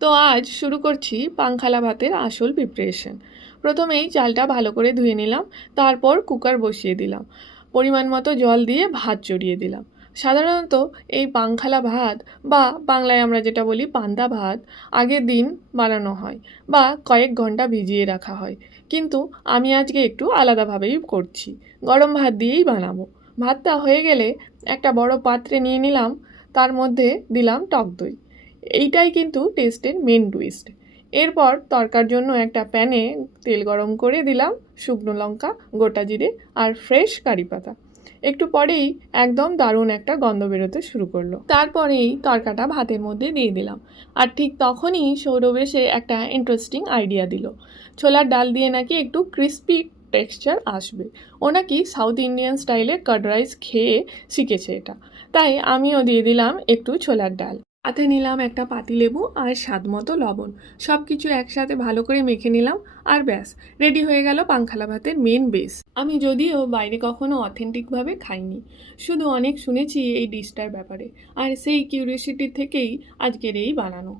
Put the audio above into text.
তো আজ শুরু করছি পাংখালা ভাতের আসল প্রিপারেশন। প্রথমেই চালটা ভালো করে ধুয়ে নিলাম, তারপর কুকার বসিয়ে দিলাম, পরিমাণ মতো জল দিয়ে ভাত চড়িয়ে দিলাম। সাধারণত এই পাংখালা ভাত বা বাংলায় আমরা যেটা বলি পান্তা ভাত আগের দিন বানানো হয় বা কয়েক ঘন্টা ভিজিয়ে রাখা হয়, কিন্তু আমি আজকে একটু আলাদাভাবেই করছি। গরম ভাত দিয়েই বানাবো। ভাতটা হয়ে গেলে একটা বড় পাত্রে নিয়ে নিলাম, তার মধ্যে দিলাম টক দই। এইটাই কিন্তু টেস্টের মেন টুইস্ট। এরপর তরকার জন্য একটা প্যানে তেল গরম করে দিলাম শুকনো লঙ্কা, গোটা জিরে আর ফ্রেশ কারি পাতা। একটু পরেই একদম দারুণ একটা গন্ধ বেরোতে শুরু করলো। তারপরেই তরকাটা ভাতের মধ্যে দিয়ে দিলাম। আর ঠিক তখনই সৌরভ এসে একটা ইন্টারেস্টিং আইডিয়া দিল। ছোলার ডাল দিয়ে নাকি একটু ক্রিস্পি টেক্সচার আসবে। ও নাকি সাউথ ইন্ডিয়ান স্টাইলে কার্ড রাইস খেয়ে শিখেছে এটা। তাই আমিও দিয়ে দিলাম একটু ছোলার ডাল। হাতে নিলাম একটা পাতিলেবু আর স্বাদ মতো লবণ। সব কিছু একসাথে ভালো করে মেখে নিলাম, আর ব্যাস, রেডি হয়ে গেল পাংখালা ভাতের মেন বেস। আমি যদিও বাইরে কখনো অথেন্টিকভাবে খাইনি, শুধু অনেক শুনেছি এই ডিশটার ব্যাপারে, আর সেই কিউরিওসিটি থেকেই আজকের এই বানানো।